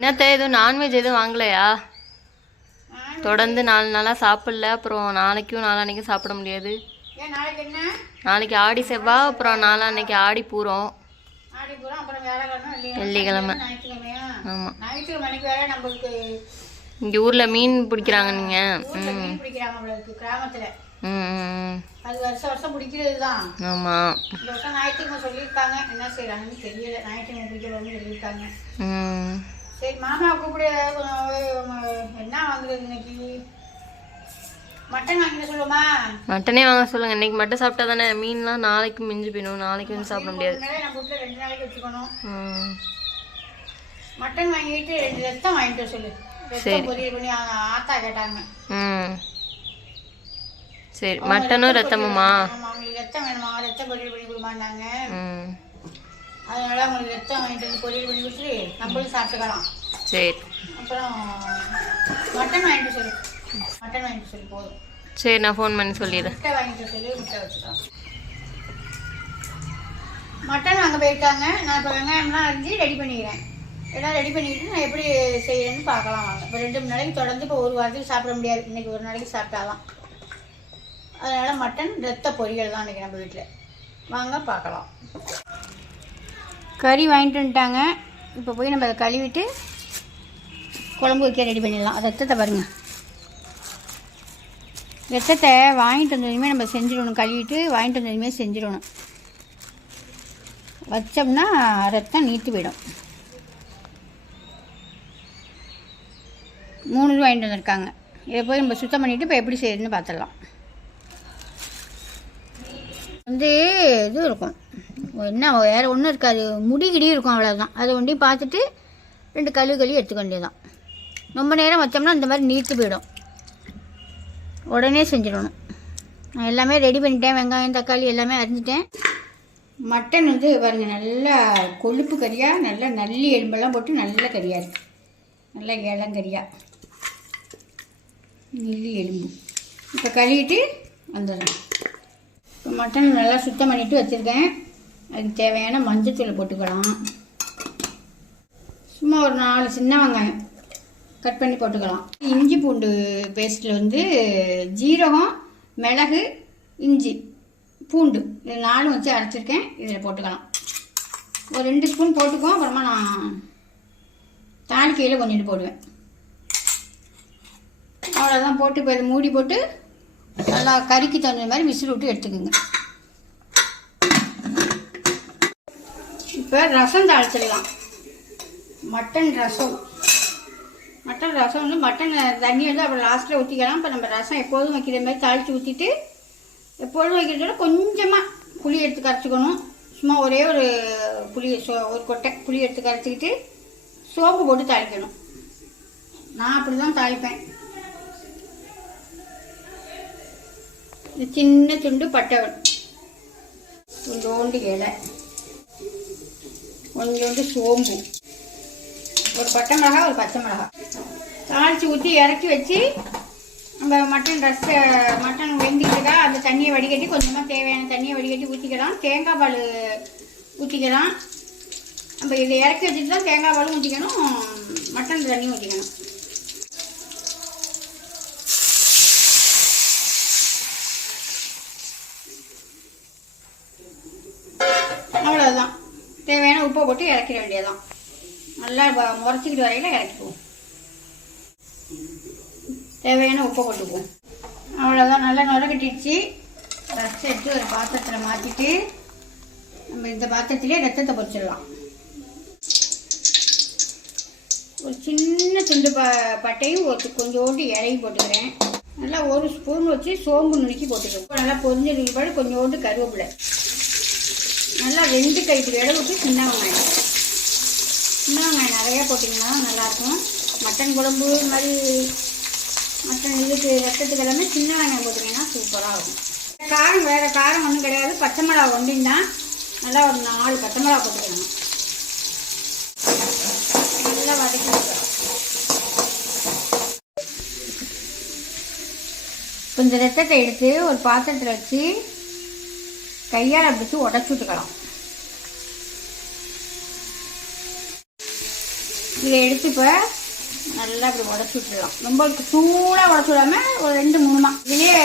என்னத்த எதுவும் நான்வெஜ் எதுவும் வாங்கலையா? தொடர்ந்து 4 நாளாக சாப்பிடல, அப்புறம் நாளைக்கும் நாளான்னைக்கும் சாப்பிட முடியாது. நாளைக்கு ஆடி செவ்வாய், அப்புறம் நாளான்னைக்கு ஆடி பூரம், வெள்ளிக்கிழமை. ஆமாம், இங்கே ஊரில் மீன் பிடிக்கிறாங்க. நீங்கள் அது வருஷம் வருஷம் பிடிக்கிறது தான். ஆமாம், இந்த வருஷம் ஞாயிற்றுக்கிழமை சொல்லியிருக்காங்க. என்ன செய்யறாங்கன்னு தெரியல. ஞாயிற்றுக்கிழமை பிடிக்கிறவங்க சொல்லியிருக்காங்க. சரி, மாமா கூப்பிடு. என்ன வாங்குறது இன்னைக்கு? மட்டன் வாங்கிட சொல்லுமா? மட்டனே வாங்க சொல்லுங்க. இன்னைக்கு மட்டும் சாப்பிட்டா தானே, மீன்லாம் நாளைக்கு மிஞ்சி போயிடும். நாளைக்கு வந்து சாப்பிட முடியாது. நம்ம வீட்டில் 2 நாளைக்கு வச்சுக்கணும். மட்டன் வாங்கிட்டு 2 ரத்தம் வாங்கிட்டு சொல்லு. ரத்தம் பொரியல் பண்ணி ஆத்தா கேட்டாங்க. சரி, மட்டனும் ரத்தமுமா? அவங்களுக்கு ரத்தம் வேணுமா? ரத்தம் பொரியல் பண்ணி கொடுமாண்டாங்க. அதனால அவங்களுக்கு ரத்தம் வாங்கிட்டு வந்து பொரியல் பண்ணி கொடுத்துட்டு நம்மளும் சாப்பிட்டுக்கலாம். சரி, அப்புறம் மட்டன் வாங்கிட்டு சொல்லு. மட்டன் வாங்கிட்டு சொல்லி போதும். சரி, நான் ஃபோன் பண்ணி சொல்லிடுறேன். முட்டை வாங்கிட்டு சொல்லி முட்டை வச்சுக்கலாம். மட்டன் வாங்க போயிருக்காங்க. நான் இப்போ வெங்காயம்லாம் அரிஞ்சு ரெடி பண்ணிக்கிறேன். எல்லாம் ரெடி பண்ணிக்கிட்டு நான் எப்படி செய்யறேன்னு பார்க்கலாம் வாங்க. இப்போ 2 நாளைக்கு தொடர்ந்து இப்போ ஒரு வாரத்துக்கு சாப்பிட முடியாது. இன்னைக்கு ஒரு நாளைக்கு சாப்பிட்டாலாம். அதனால் மட்டன் ரத்த பொரியல் தான் இன்றைக்கி நம்ம வீட்டில். வாங்க பார்க்கலாம். கறி வாங்கிட்டு வந்துட்டாங்க. இப்போ போய் நம்ம அதை கழுவிட்டு குழம்பு வைக்க ரெடி பண்ணிடலாம். ரத்தத்தை பாருங்கள். ரத்தத்தை வாங்கிட்டு வந்ததுமே நம்ம செஞ்சிடணும். கழுவிட்டு வாங்கிட்டு வந்ததுமே செஞ்சிடணும். வச்சோம்னா ரத்தம் நீட்டு போயிடும். 3 இது வாங்கிட்டு வந்திருக்காங்க. இதை போய் நம்ம சுத்தம் பண்ணிவிட்டு இப்போ எப்படி செய்யுதுன்னு பார்த்துடலாம். இது இருக்கும், என்ன வேறு ஒன்றும் இருக்காது, முடிகிடி இருக்கும், அவ்வளோதான். அதை ஒன்றையும் பார்த்துட்டு 2 கழுவி எடுத்துக்க வேண்டியதுதான். ரொம்ப நேரம் வச்சோம்னா இந்த மாதிரி நீட்டு போயிடும். உடனே செஞ்சிடணும். நான் எல்லாமே ரெடி பண்ணிட்டேன். வெங்காயம் தக்காளி எல்லாமே அரிஞ்சிட்டேன். மட்டன் பாருங்கள், நல்லா கொழுப்பு கறியாக, நல்லா நல்லி எலும்பெல்லாம் போட்டு நல்ல கறியாக இருக்குது. நல்லா இளங்கறியாக நெல்லி எலும்பு. இப்போ கழுவிட்டு வந்துடுறேன். இப்போ மட்டன் நல்லா சுத்தம் பண்ணிவிட்டு வச்சுருக்கேன். அதுக்கு தேவையான மஞ்சத்தூள் போட்டுக்கலாம். சும்மா ஒரு 4 சின்ன வெங்காயம் கட் பண்ணி போட்டுக்கலாம். இஞ்சி பூண்டு பேஸ்ட்டில் ஜீரகம், மிளகு, இஞ்சி, பூண்டு இது 4 வச்சு அரைச்சிருக்கேன். இதில் போட்டுக்கலாம். ஒரு 2 ஸ்பூன் போட்டுக்குவோம். அப்புறமா நான் தாளிக்கையில் கொஞ்சம் போடுவேன். அவ்வளோதான். போட்டு இப்போ இதை மூடி போட்டு நல்லா கறிக்கு தகுந்த மாதிரி விசில் விட்டு எடுத்துக்கோங்க. இப்போ ரசம் தாளிச்சிடலாம். மட்டன் ரசம். மட்டன் தண்ணி அப்புறம் லாஸ்ட்டில் ஊற்றிக்கலாம். இப்போ நம்ம ரசம் எப்போதும் வைக்கிற மாதிரி தாளித்து ஊற்றிட்டு, எப்பொழுதும் வைக்கிறதோட கொஞ்சமாக புளி எடுத்து கரைச்சிக்கணும். சும்மா ஒரே ஒரு புளி, ஒரு கொட்டை புளி எடுத்து கரைச்சிக்கிட்டு சோப்பு போட்டு தாளிக்கணும். நான் அப்படி தான் தாளிப்பேன். சின்ன துண்டு பட்டை, கொஞ்சோண்டு இலை, கொஞ்சோண்டு சோம்பு, ஒரு பட்டை மிளகாய், ஒரு பச்சை மிளகாய் தாளித்து ஊற்றி இறக்கி வச்சு நம்ம மட்டன் வெந்திக்கிட்டா அந்த தண்ணியை வடிகட்டி கொஞ்சமாக தேவையான தண்ணியை வடிகட்டி ஊற்றிக்கலாம். தேங்காய் பால் ஊற்றிக்கலாம். நம்ம இதை இறக்கி வச்சுட்டு தான் தேங்காய் பாலும் ஊற்றிக்கணும், மட்டன் தண்ணியும் ஊற்றிக்கணும். அவ்வளோதான். தேவையான உப்பை போட்டு இறக்கிட வேண்டியதான். நல்லா முறைச்சிக்கிட்டு வரையில் இறக்கிக்குவோம். தேவையான உப்பை போட்டுக்குவோம். அவ்வளோதான். நல்லா நுரக்கட்டிடுச்சு. ரசத்தை எடுத்து ஒரு பாத்திரத்தில் மாற்றிட்டு நம்ம இந்த பாத்திரத்திலே ரத்தத்தை பொரிச்சிடலாம். ஒரு சின்ன துண்டு பட்டையும் கொஞ்சோண்டு இலையும் போட்டுக்கிறேன். நல்லா 1 ஸ்பூன் வச்சு சோம்பு நுணுக்கி போட்டுக்கிறோம். நல்லா பொரிஞ்சதுக்கு பிறகு கொஞ்சோண்டு கருவேப்பிலை, நல்லா 2 கைப்பிடி அளவுக்கு சின்ன வெங்காயம் நிறையா போட்டிங்கன்னா நல்லாயிருக்கும். மட்டன் குழம்பு மாதிரி மட்டன் ரத்தத்துக்கு எல்லாமே சின்ன வெங்காயம் போட்டிங்கன்னா சூப்பராக இருக்கும். காரம் வேறு காரம் ஒன்றும் கிடையாது. பச்சை மிளகா ஒன்றிந்தான். நல்லா ஒரு 4 பச்சை மிளகா போட்டுக்கணும். நல்லா வதக்கி வைக்கலாம். கொஞ்சம் ரத்தத்தை எடுத்து ஒரு பாத்திரத்தில் வச்சு கையால் பிடிச்சி உடச்சி விட்டுக்கலாம். இதை எடுத்து இப்போ நல்லா இப்படி உடச்சி விட்டுடலாம். ரொம்ப சூடாக உடச்சி விடாமல் ஒரு 2-3 இதுலேயே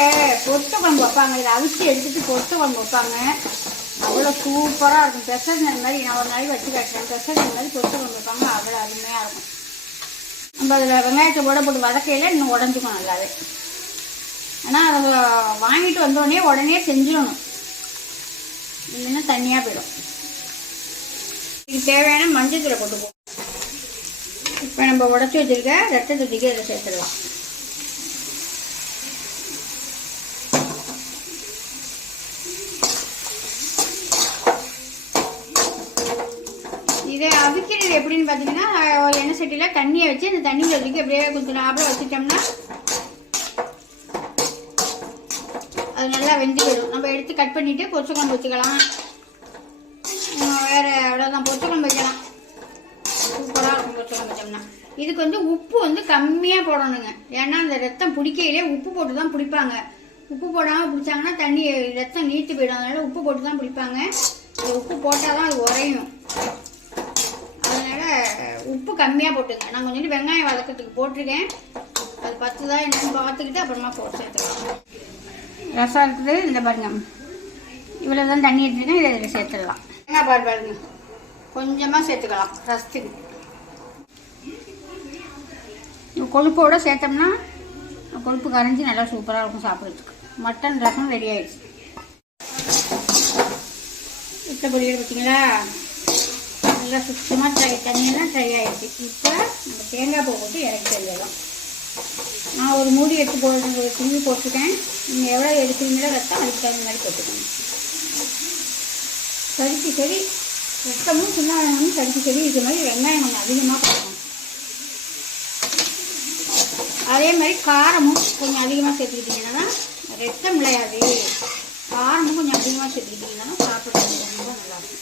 பொட்டு குழம்பு வைப்பாங்க. இதை அவிச்சு எடுத்துட்டு பொட்டு குழம்பு வைப்பாங்க. அவ்வளோ சூப்பராக இருக்கும். பெசர் இந்த மாதிரி நான் ஒரு நாளைக்கு வச்சு காட்டுறேன். பெசர் இந்த மாதிரி பொட்டு குழம்பு வைப்பாங்க. அவ்வளோ அருமையாக இருக்கும். நம்ம அதில் வெங்காயத்தை போட்டு வதக்கையில் இன்னும் உடஞ்சிக்கும் நல்லாவே. ஆனால் அதை வாங்கிட்டு வந்தோடனே உடனே செஞ்சிடணும், இல்லைன்னா தண்ணியாக போயிடும். இதுக்கு தேவையான மஞ்சத்தூளை போட்டுக்குவோம். இப்போ நம்ம உடச்சி வச்சுருக்க ரத்த துட்டிக்கு இதில் சேர்த்துடலாம். இதை அவிக்கிறது எப்படின்னு பார்த்தீங்கன்னா, எண்ணெய் சட்டியில் தண்ணியை வச்சு அந்த தண்ணியில் வச்சுக்க அப்படியே கொஞ்சம் நாப்பில் வச்சுட்டோம்னா அது நல்லா வெந்து வரும். நம்ம எடுத்து கட் பண்ணிவிட்டு பொரிச்ச குழம்பு வச்சுக்கலாம். வேறு அவ்வளோதான், பொரிச்ச குழம்பு வைக்கலாம். சூப்பராக இருக்கும் பொரிச்ச குழம்பு வச்சோம்னா. இதுக்கு வந்து உப்பு வந்து கம்மியாக போடணுங்க. ஏன்னா அந்த ரத்தம் பிடிக்கையிலே உப்பு போட்டு தான் பிடிப்பாங்க. உப்பு போடாமல் பிடிச்சாங்கன்னா தண்ணி ரத்தம் நீட்டு போயிடும். அதனால் உப்பு போட்டு தான் பிடிப்பாங்க. அந்த உப்பு போட்டால் தான் அது உரையும். அதனால் உப்பு கம்மியாக போட்டுங்க. நான் கொஞ்சம் வெங்காயம் வதக்கிறதுக்கு போட்டிருக்கேன். அது 10 தான் என்னென்னு பார்த்துக்கிட்டு அப்புறமா போட்டு சேர்த்துக்கலாம். ரசம் இருக்குது இந்த பாருங்க, இவ்வளோ தான் தண்ணி எடுத்துருக்கேன். இதை இதில் சேர்த்துடலாம். தேங்காய் பால் பாருங்க கொஞ்சமாக சேர்த்துக்கலாம் ரசத்துக்கு. கொழுப்போடு சேர்த்தோம்னா கொழுப்பு கரைஞ்சி நல்லா சூப்பராக இருக்கும் சாப்பிட்றதுக்கு. மட்டன் ரசம் ரெடி ஆயிடுச்சு. இட்லி பொரியல் பார்த்தீங்களா, நல்லா சுத்தமாக தண்ணியெல்லாம் ட்ரை ஆகிடுச்சு. இப்போ நம்ம தேங்காய் பூ போட்டு இறக்கி தரலாம். நான் ஒரு மூடி எடுத்து போட்டு ஒரு துணி போட்டிருக்கேன். நீங்கள் எவ்வளோ எடுக்கிறீங்களோ ரத்தம் அதுக்கு தகுந்த மாதிரி போட்டுக்கணும். சரிக்கு சரி ரத்தமும் சின்ன வெங்காயமும் சரிக்கு சரி இருக்கிற மாதிரி வெங்காயம் கொஞ்சம் அதிகமாக போடணும். அதே மாதிரி காரமும் கொஞ்சம் அதிகமாக சேர்த்துக்கிட்டிங்கன்னா ரத்தம் விளையாது. காரமும் கொஞ்சம் அதிகமாக சேர்த்துக்கிட்டிங்கன்னா சாப்பிட்றது ரொம்ப நல்லாயிருக்கும்.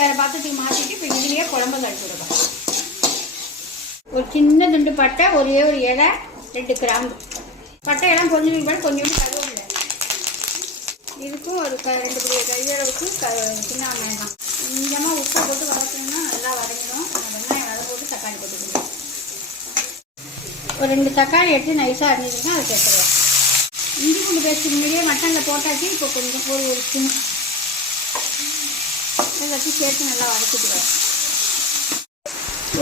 வேறு பாத்திரத்துக்கு மாற்றிட்டு இப்போ இதுலேயே குழம்பு கழிச்சு விடுவோம். ஒரு சின்ன துண்டு பட்டை, ஒரே ஒரு இலை, 2 கிராம்பு. பட்டை எல்லாம் கொஞ்சம் கொஞ்சோண்டு கருவேப்பிலை. இதுக்கும் ஒரு 2 கையளவுக்கு சின்ன வெங்காயம் தான். கொஞ்சமாக உப்பை போட்டு வதக்கணும்னா நல்லா வதங்கிடும். வெங்காயம் வதக்க போட்டு தக்காளி போட்டுக்கணும். ஒரு 2 தக்காளி எடுத்து நைஸாக இருந்துச்சுன்னா அதை சேர்த்துக்கலாம். இஞ்சி பூண்டு பேஸ்ட் முன்னாடியே மட்டனில் போட்டாச்சு. இப்போ கொஞ்சம் ஒரு ஸ்பூன் அதை வச்சு சேர்த்து நல்லா வதக்கிட்டுக்கலாம்.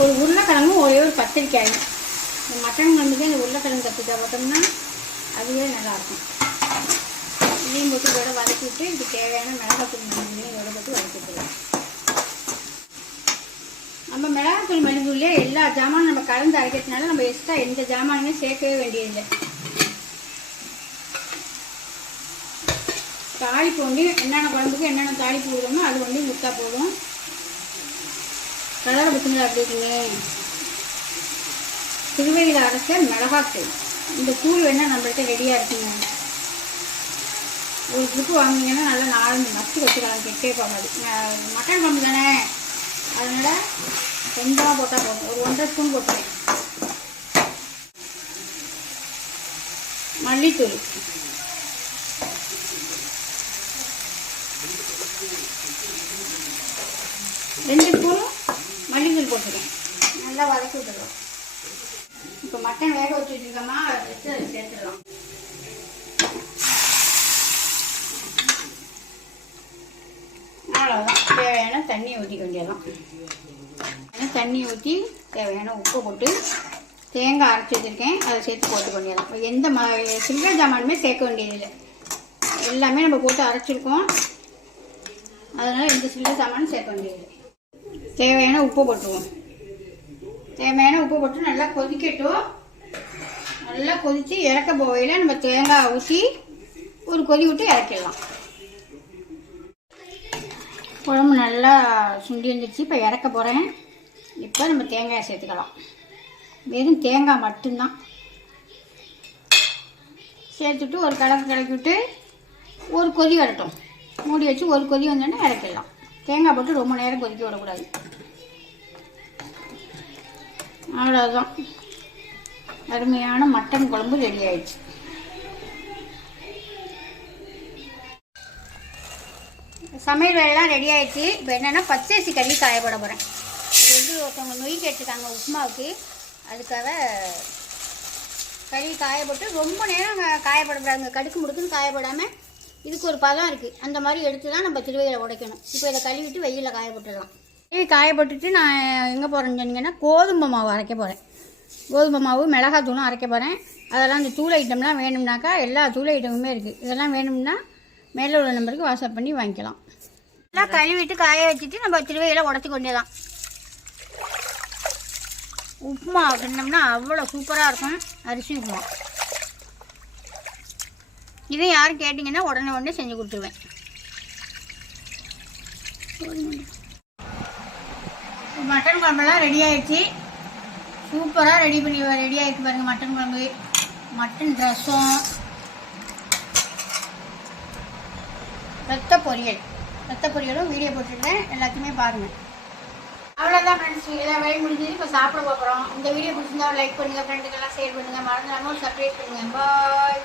ஒரு உருளைக்கிழங்கும் ஒரே ஒரு கத்திரிக்காயும். இந்த மட்டன் குழம்புக்கு அந்த உருளைக்கிழங்கு கத்திரிக்காய் போட்டோம்னா அதுவே நல்லாயிருக்கும். இதையும் போட்டு இதோட வதக்கிட்டு இதுக்கு தேவையான மிளகாத்தூள் மல்லித்தூளையும் இதோட போட்டு வதக்கிக்கலாம். நம்ம மிளகாத்தூள் மல்லித்தூள்லேயே எல்லா ஜாமானும் நம்ம கலந்து அரைக்கிறதுனால நம்ம எக்ஸ்ட்ரா எந்த ஜாமானுமே சேர்க்கவே வேண்டியதில்லை. தாளிப்பு வந்து என்னென்ன குழம்புக்கு என்னென்ன தாளிப்பு விடுறோமோ அது வந்து முட்டா போதும். கலரை பற்றிங்களா அப்படி இருக்குங்க. திருவையில் அரைச்ச மிளகாத்தூள். இந்த தூள் வேணால் நம்மள்கிட்ட ரெடியாக இருக்குங்க. ஒரு ட்ரிப்பு வாங்கினீங்கன்னா நல்லா 4-5 மஸ்து வச்சுக்கலாம். கெட்டே போகாது. மட்டன் குழம்பு தானே, அதனால் கொஞ்சமாக போட்டால் போதும். ஒரு 1.5 ஸ்பூன் போட்டுருவேன். மல்லித்தூள், ரெண்டு ஸ்பூனும் மல்லித்தூள் போட்டுருக்கேன். நல்லா வதக்கி விட்டுருவோம். இப்போ மட்டன் வேக வச்சு வச்சுருக்கோமா, அதை வச்சு அதை சேர்த்துடலாம். அவ்வளோதான். தேவையான தண்ணியை ஊற்றிக்க வேண்டியதான். தண்ணி ஊற்றி தேவையான உப்பு போட்டு தேங்காய் அரைச்சி வச்சுருக்கேன், அதை சேர்த்து போட்டுக்க வேண்டியதான். எந்த சில்லறை ஜாமானுமே சேர்க்க வேண்டியதில்லை. எல்லாமே நம்ம போட்டு அரைச்சிருக்கோம். அதனால் எந்த சில்லறை ஜாமானும் சேர்க்க வேண்டியதில்லை. தேவையான உப்பு போட்டுருவோம். தேவையான உப்பு போட்டு நல்லா கொதிக்கட்டும். நல்லா கொதித்து இறக்க போகையில் நம்ம தேங்காய் ஊற்றி ஒரு கொதி விட்டு இறக்கிடலாம். குழம்பு நல்லா சுண்டி வந்துடுச்சு. இப்போ இறக்க போகிறேன். இப்போ நம்ம தேங்காயை சேர்த்துக்கலாம். வெறும் தேங்காய் மட்டும்தான் சேர்த்துட்டு ஒரு கலக்கி விட்டு ஒரு கொதி வரட்டும். மூடி வச்சு ஒரு கொதி வந்தோடனே இறக்கிடலாம். தேங்காய் போட்டு ரொம்ப நேரம் கொதிக்க விடக்கூடாது. அவ்வளோதான். அருமையான மட்டன் குழம்பு ரெடி ஆயிடுச்சு. சமையல் வேலைலாம் ரெடி ஆகிடுச்சு. இப்போ என்னென்னா பச்சரிசி கழுவி காயப்பட போகிறேன். இது வந்து ஒருத்தவங்க நொய்க்கு எடுத்துக்காங்க உப்புமாவுக்கு, அதுக்காக கழுவி காயப்பட்டு ரொம்ப நேரம் காயப்படக்கூடாதுங்க. கடுக்கு முடுக்குன்னு காயப்படாமல் இதுக்கு ஒரு பதம் இருக்குது, அந்த மாதிரி எடுத்து தான் நம்ம திருவையில் உடைக்கணும். இப்போ இதை கழுவிட்டு வெயிலில் காயப்பட்டுடலாம். கழுவி காயப்பட்டுட்டு நான் எங்கே போகிறேன்னு சொன்னீங்கன்னா கோதுமை மாவு அரைக்க போகிறேன். கோதுமை மாவு மிளகாத்தூளும் அரைக்க போகிறேன். அதெல்லாம் இந்த தூள் ஐட்டம்லாம் வேணும்னாக்கா எல்லா தூள் ஐட்டமுமே இருக்குது. இதெல்லாம் வேணும்னா மேலே உள்ள நம்பருக்கு வாட்ஸ்அப் பண்ணி வாங்கிக்கலாம். எல்லாம் கழுவிட்டு காய வச்சுட்டு நம்ம திருவையில் உடச்சி கொண்டே தான் உப்புமா கிண்டோம்னா அவ்வளோ சூப்பராக இருக்கும். அரிசி உப்புமா இதே யாரும் கேட்டிங்கன்னா உடனே செஞ்சு கொடுத்துருவேன். மட்டன் குழம்பெல்லாம் ரெடி ஆகிடுச்சு. சூப்பராக ரெடி ஆகிடுச்சு பாருங்கள். மட்டன் குழம்பு, மட்டன் ரசம், ரத்த பொரியலும் வீடியோ போட்டுருக்கேன், எல்லாத்தையுமே பாருங்கள். அவ்வளோதான் ஃப்ரெண்ட்ஸ், எல்லா வேலையும் முடிஞ்சது. இப்போ சாப்பிட போகிறோம். இந்த வீடியோ பிடிச்சிருந்தா லைக் பண்ணுங்கள், ஃப்ரெண்டுக்கெல்லாம் ஷேர் பண்ணுங்கள், மறந்துடாமல் சப்ஸ்கிரைப் பண்ணுங்கள். பாய்.